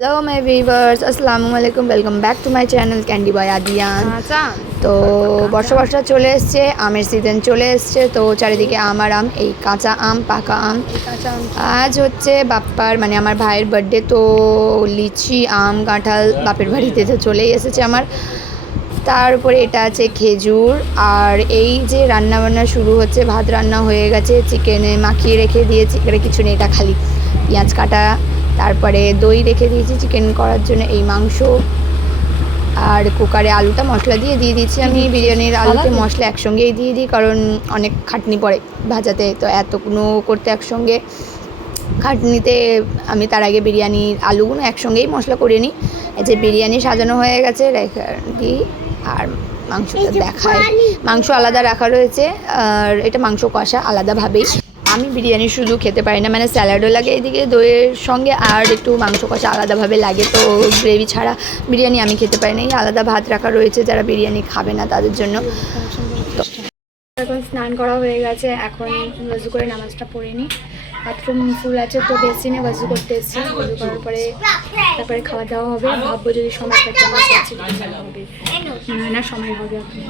Hello my viewers আসসালামু আলাইকুম welcome back to my channel candy boy Adiyan তো বর্ষা বর্ষা চলে এসছে আমের সিজন চলে এসছে তো চারিদিকে আম আর আম এই কাঁচা আম পাকা আম। আজ হচ্ছে বাপ্পার মানে আমার ভাইয়ের বার্থডে তো লিচি আম কাঁঠাল বাপের বাড়িতে তো চলেই এসেছে আমার। তারপরে এটা আছে খেজুর আর এই যে রান্না বান্না শুরু হচ্ছে ভাত রান্না হয়ে গেছে চিকেনে মাখিয়ে রেখে দিয়েছি এখানে কিছু নেই এটা খালি। পেঁয়াজ কাটা তারপরে দই রেখে দিয়েছি চিকেন করার জন্য এই মাংস। আর কুকারে আলুটা মশলা দিয়ে দিয়ে দিচ্ছি আমি। বিরিয়ানির আলুতে মশলা একসঙ্গেই দিয়ে দিই কারণ অনেক খাটনি পড়ে ভাজাতে। তো এতগুলো করতে একসঙ্গে খাটনিতে আমি তার আগে বিরিয়ানির আলুগুলো একসঙ্গেই মশলা করে নিই। এই যে বিরিয়ানি সাজানো হয়ে গেছে রেখে দিই। আর মাংসটা দেখায়। মাংস আলাদা রাখা রয়েছে আর এটা মাংস কষা আলাদাভাবেই। আমি বিরিয়ানি শুধু খেতে পারি না মানে স্যালাডও লাগে এদিকে দইয়ের সঙ্গে আর একটু মাংস কষা আলাদাভাবে লাগে তো গ্রেভি ছাড়া বিরিয়ানি আমি খেতে পারি না। এই আলাদা ভাত রাখা রয়েছে যারা বিরিয়ানি খাবে না তাদের জন্য। তো এখন স্নান করা হয়ে গেছে এখন ওয়াজু করে নামাজটা পড়ে নিই। বাথরুম ফুল আছে তো বেশি বেসিনে ওয়াজু করতে এসেছি। ওয়াজু করার পরে তারপরে খাওয়া দাওয়া হবে। ভাববো যদি সময় হবে। না, সময় হবে। এখন।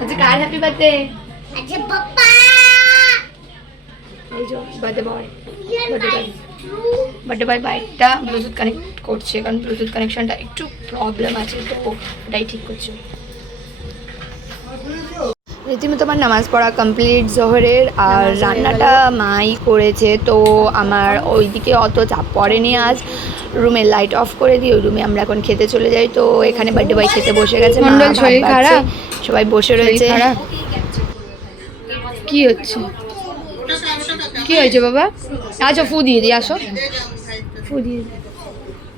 আচ্ছা কার হ্যাপি বার্থডে আচ্ছা পাপা এই যে বার্থডে বয় বার্থডে বয় বাইকটা ব্লুটুথ কানেক্ট করছে কারণ ব্লুটুথ কানেকশনটা একটু প্রবলেম আছে তো ওটাই ঠিক করছে। রীতিমতো আমার নামাজ পড়া কমপ্লিট জোহরের আর রান্নাটা মাই করেছে তো আমার ওইদিকে অত চাপ পড়েনি আজ। রুমে লাইট অফ করে দিই ওই রুমে আমরা এখন খেতে চলে যাই তো এখানে বার্থডে বয় খেতে বসে গেছে? সবাই বসে রয়েছে? কি হচ্ছে? কি হয়েছে বাবা? আসো ফু দিয়ে দিই আসো। ফু দিয়ে।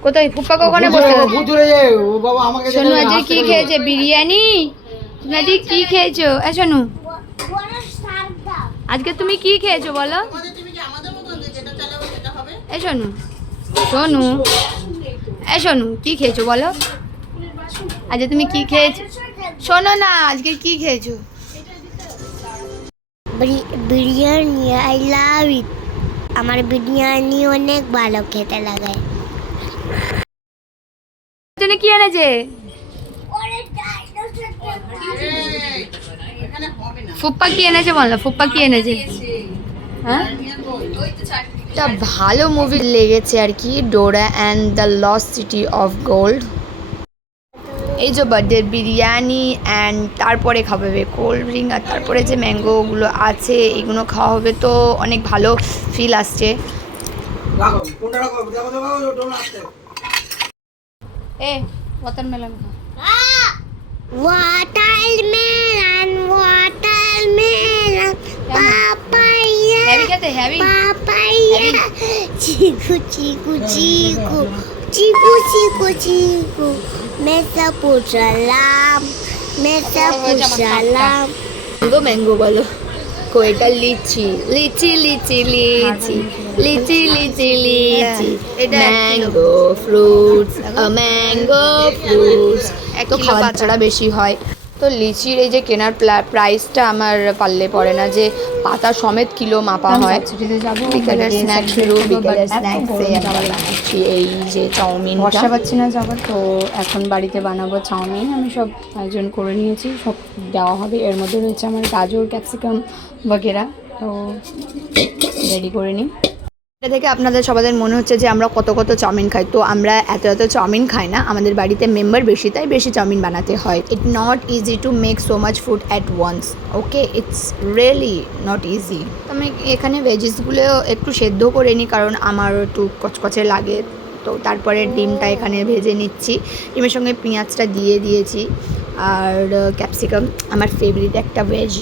কোথায়? ফুপ্পাকে ওখানে বসে সোনু দেখে আজকে কি খেয়েছে? বিরিয়ানি? তুমি আজকে কি খেয়েছো? এ সোনু। দাও আজকে তুমি কি খেয়েছো বলো? এ সোনু। সোনু। এ সোনু কি খেয়েছো বলো? আজকে তুমি কি খেয়েছো? শোনো না আজকে কি খেয়েছো? বিরিয়ানি আই লাভ ইট আমার বিরিয়ানি অনেক ভালো খেতে লাগে। জন্য কি এনেছে ফুপ্পা কি এনেছে বলো? ফুপ্পা কি এনেছে হ্যাঁ? ভালো মুভি লেগেছে আর কি Dora and the lost city of gold এই যে বার্থডে বিরিয়ানি অ্যান্ড তারপরে খাওয়া হবে কোল্ড ড্রিঙ্ক আর তারপরে যে ম্যাঙ্গোগুলো আছে এগুলো খাওয়া হবে তো অনেক ভালো ফিল আসছে। এ watermelon watermelon watermelon papaya heavy খেতে হ্যাভি পাপায়া চিকু চিকু চিকু। চিকু চিকু চিকু মেসা পুষালাম মেসা পুষালাম ম্যাঙ্গো ম্যাঙ্গো বলো কো এটা litchi litchi litchi litchi litchi litchi litchi. Mango fruits mango fruits তো খাওয়া ছাড়া বেশি হয় তো লিচির এই যে কেনার প্রাইসটা আমার পারলে পড়ে না যে পাতা সমেত কিলো মাপা হয়। বিকেলের স্ন্যাক শুরু বিকেলের স্ন্যাক্সে এই যে চাউমিন বর্ষা পাচ্ছি না যাবার তো এখন বাড়িতে বানাবো চাউমিন। আমি সব আয়োজন করে নিয়েছি সব দেওয়া হবে। এর মধ্যে রয়েছে আমার গাজর ক্যাপসিকাম বগেরা। তো রেডি করে নিই। এটা থেকে আপনাদের সবাদের মনে হচ্ছে যে আমরা কত কত চাউমিন খাই? তো আমরা এত এত চাউমিন খাই না, আমাদের বাড়িতে মেম্বার বেশি, তাই বেশি চাউমিন বানাতে হয়। It not easy to make so much food at once okay it's really not easy আমি এখানে ভেজিসগুলো একটু সেদ্ধ করে নিই, কারণ আমার একটু কচকচে লাগে। তো তারপরে ডিমটা এখানে ভেজে নিচ্ছি। ডিমের সঙ্গে পেঁয়াজটা দিয়ে দিয়েছি। আর ক্যাপসিকাম আমার ফেভারিট একটা ভেজ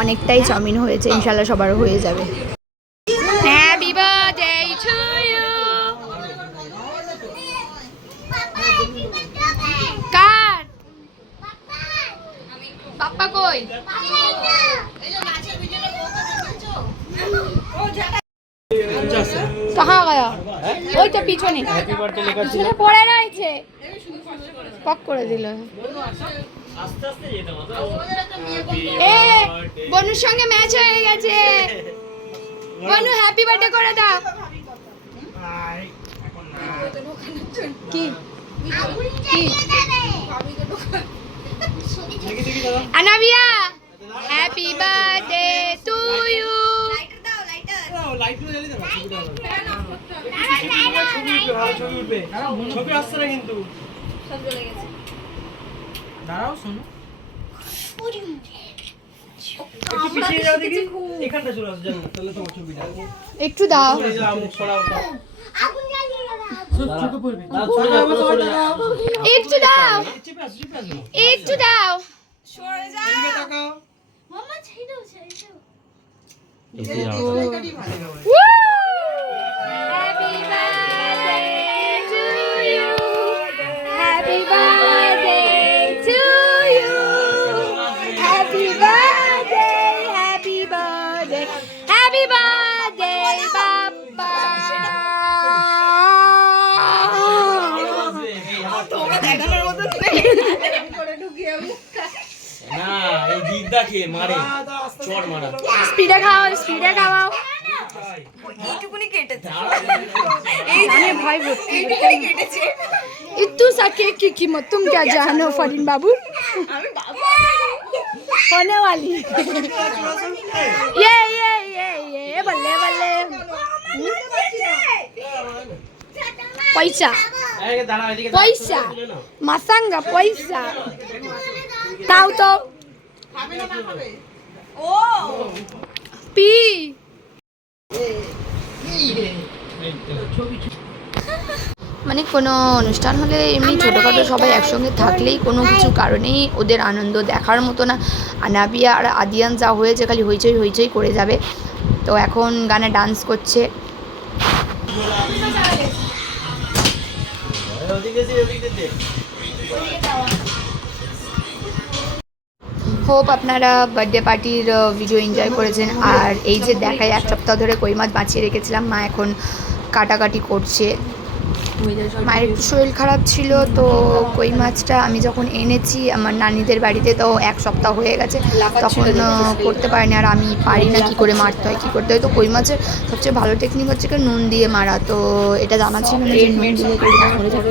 অনেকটাই চাউমিন হয়েছে ইনশাল্লাহ সবার হয়ে যাবে। কাহা গয়া? ওই পিছনে। পিছনে পড়ে রয়েছে। পক করে দিল। বনুর সঙ্গে ম্যাচ হয়ে গেছে। বনু হ্যাপি বার্থডে করে দাও। কি? Anabia happy birthday to you ছবি আসছে না কিন্তু। এখানটা চলে আসো তাহলে তোমার একটু দাও। ছড়াও দাও। জ্বালিয়ে দাও চলে যাও দাও। একটু দাও। এই দিকদা খেয়ে মারে চড় মারা স্পিডে খাও স্পিডে খাওয়াও जाने भाई इतू सा केक की कीमत तुम क्या जानो फरीन बाबू होने वाली ये ये ये ये बल्ले बल्ले पैसा এই দাঁড়াও এদিকে পয়সা মাসাঙ্গা পয়সা তাও তো পি। মানে কোনো অনুষ্ঠান হলে এমনি ছোটোখাটো সবাই একসঙ্গে থাকলেই কোনো কিছু কারণেই ওদের আনন্দ দেখার মতো না। আনাবিয়া আর আদিয়ান যা হয়েছে খালি হইচই হইচই করে যাবে। তো এখন গানে ডান্স করছে। ওদিকে ওদিকে দে হোপ আপনারা বার্থডে পার্টির ভিডিও এনজয় করেছেন। আর এই যে দেখায় এক সপ্তাহ ধরে কই মাছ বাঁচিয়ে রেখেছিলাম, মা এখন কাটাকাটি করছে। মায়ের একটু শরীর খারাপ ছিল, তো কই মাছটা আমি যখন এনেছি আমার নানিদের বাড়িতে, তো এক সপ্তাহ হয়ে গেছে। তখন করতে পারিনি। আর আমি পারি না কি করে মারতে হয়, কী করতে হয়। তো কই মাছের সবচেয়ে ভালো টেকনিক হচ্ছে কি, নুন দিয়ে মারা। তো এটা জানা ছিল না যে নুন দিলে কই মাছ মরে যাবে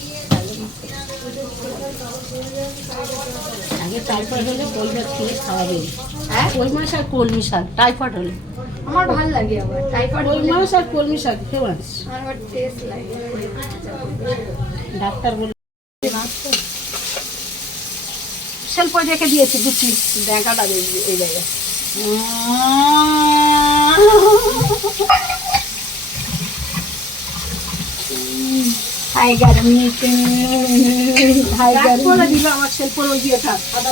আগে টাইফয়েড হলে কই মাছ খেয়ে খাওয়াবে। হ্যাঁ কই মাছ আর কলমি শাক টাইফয়েড হলে। আমার ভালো লাগে আবার টাইফয়েড কই মাছ আর কলমি শাক ফেমাস আমার আবার টেস্ট লাগে। ডাক্তার বলে সেলফ রেখে দিয়েছে বুঝছি। ড্যাঙ্কাটা এই জায়গায়। টাইগার মিট টাইগার দিল আমার সেলফোর ওই আদা